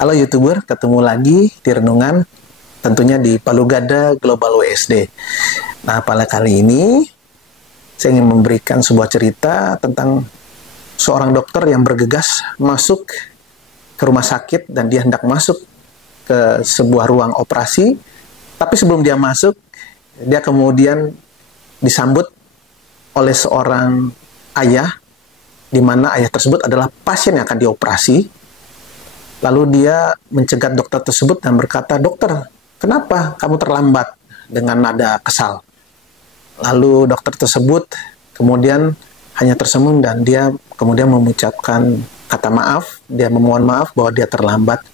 Halo YouTuber, ketemu lagi di Renungan, tentunya di Palu Gada Global WSD. Nah, pada kali ini saya ingin memberikan sebuah cerita tentang seorang dokter yang bergegas masuk ke rumah sakit dan dia hendak masuk ke sebuah ruang operasi. Tapi sebelum dia masuk, dia kemudian disambut oleh seorang ayah, di mana ayah tersebut adalah pasien yang akan dioperasi. Lalu dia mencegat dokter tersebut dan berkata, "Dokter, kenapa kamu terlambat?" dengan nada kesal. Lalu dokter tersebut kemudian hanya tersenyum dan dia kemudian mengucapkan kata maaf. Dia memohon maaf bahwa dia terlambat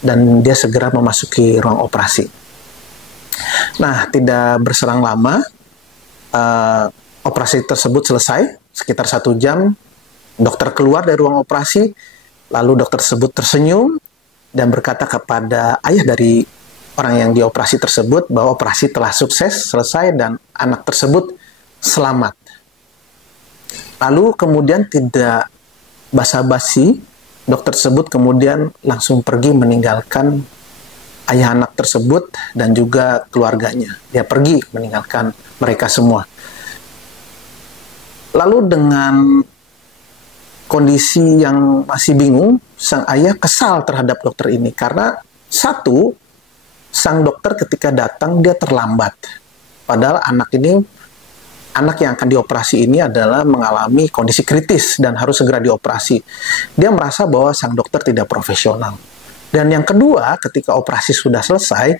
dan dia segera memasuki ruang operasi. Nah, tidak berselang lama, operasi tersebut selesai. Sekitar 1 jam, dokter keluar dari ruang operasi. Lalu dokter tersebut tersenyum dan berkata kepada ayah dari orang yang dioperasi tersebut bahwa operasi telah sukses, selesai, dan anak tersebut selamat. Lalu kemudian tidak basa-basi, dokter tersebut kemudian langsung pergi meninggalkan ayah anak tersebut dan juga keluarganya. Dia pergi meninggalkan mereka semua. Lalu dengan kondisi yang masih bingung, sang ayah kesal terhadap dokter ini karena satu, sang dokter ketika datang dia terlambat. Padahal anak yang akan dioperasi ini adalah mengalami kondisi kritis dan harus segera dioperasi. Dia merasa bahwa sang dokter tidak profesional. Dan yang kedua, ketika operasi sudah selesai,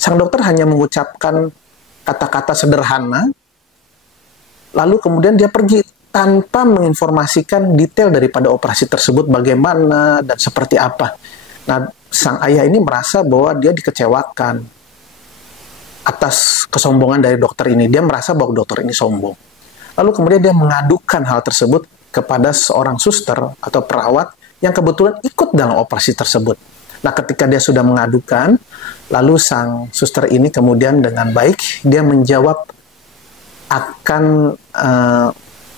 sang dokter hanya mengucapkan kata-kata sederhana, lalu kemudian dia pergi tanpa menginformasikan detail daripada operasi tersebut bagaimana dan seperti apa. Nah, sang ayah ini merasa bahwa dia dikecewakan atas kesombongan dari dokter ini. Dia merasa bahwa dokter ini sombong. Lalu kemudian dia mengadukan hal tersebut kepada seorang suster atau perawat yang kebetulan ikut dalam operasi tersebut. Nah, ketika dia sudah mengadukan, lalu sang suster ini kemudian dengan baik dia menjawab akan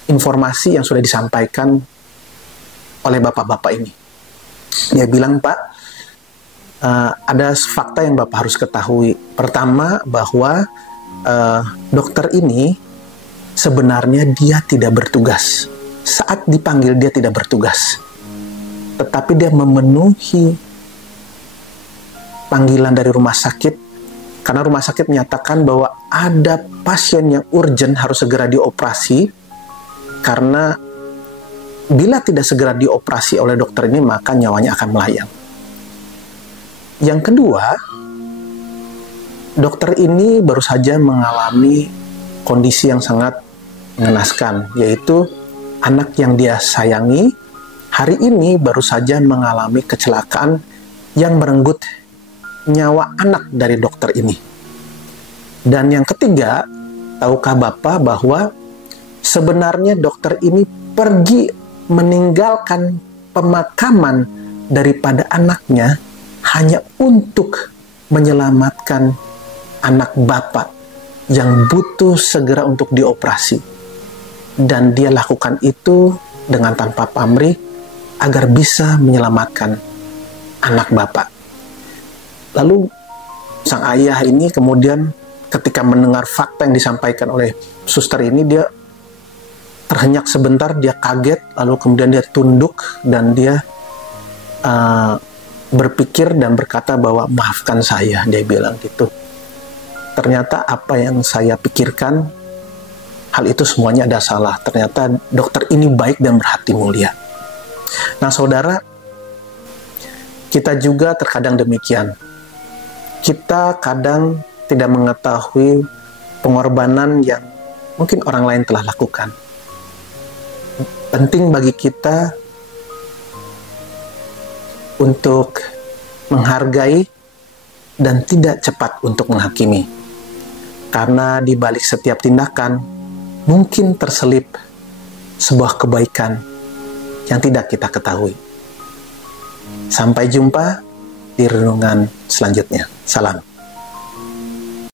informasi yang sudah disampaikan oleh bapak-bapak ini. Dia bilang, "Pak, ada fakta yang Bapak harus ketahui. Pertama, bahwa dokter ini sebenarnya dia tidak bertugas. Saat dipanggil dia tidak bertugas. Tetapi dia memenuhi panggilan dari rumah sakit karena rumah sakit menyatakan bahwa ada pasien yang urgent harus segera dioperasi. Karena bila tidak segera dioperasi oleh dokter ini, maka nyawanya akan melayang." Yang kedua, dokter ini baru saja mengalami kondisi yang sangat mengenaskan, yaitu anak yang dia sayangi hari ini baru saja mengalami kecelakaan yang merenggut nyawa anak dari dokter ini. Dan yang ketiga, tahukah Bapak bahwa sebenarnya dokter ini pergi meninggalkan pemakaman daripada anaknya hanya untuk menyelamatkan anak Bapak yang butuh segera untuk dioperasi. Dan dia lakukan itu dengan tanpa pamrih agar bisa menyelamatkan anak Bapak. Lalu sang ayah ini kemudian ketika mendengar fakta yang disampaikan oleh suster ini, dia terhenyak sebentar, dia kaget, lalu kemudian dia tunduk dan dia berpikir dan berkata bahwa, "Maafkan saya," dia bilang gitu. Ternyata apa yang saya pikirkan, hal itu semuanya ada salah. Ternyata dokter ini baik dan berhati mulia. Nah, saudara, kita juga terkadang demikian. Kita kadang tidak mengetahui pengorbanan yang mungkin orang lain telah lakukan. Penting bagi kita untuk menghargai dan tidak cepat untuk menghakimi. Karena di balik setiap tindakan mungkin terselip sebuah kebaikan yang tidak kita ketahui. Sampai jumpa di renungan selanjutnya. Salam.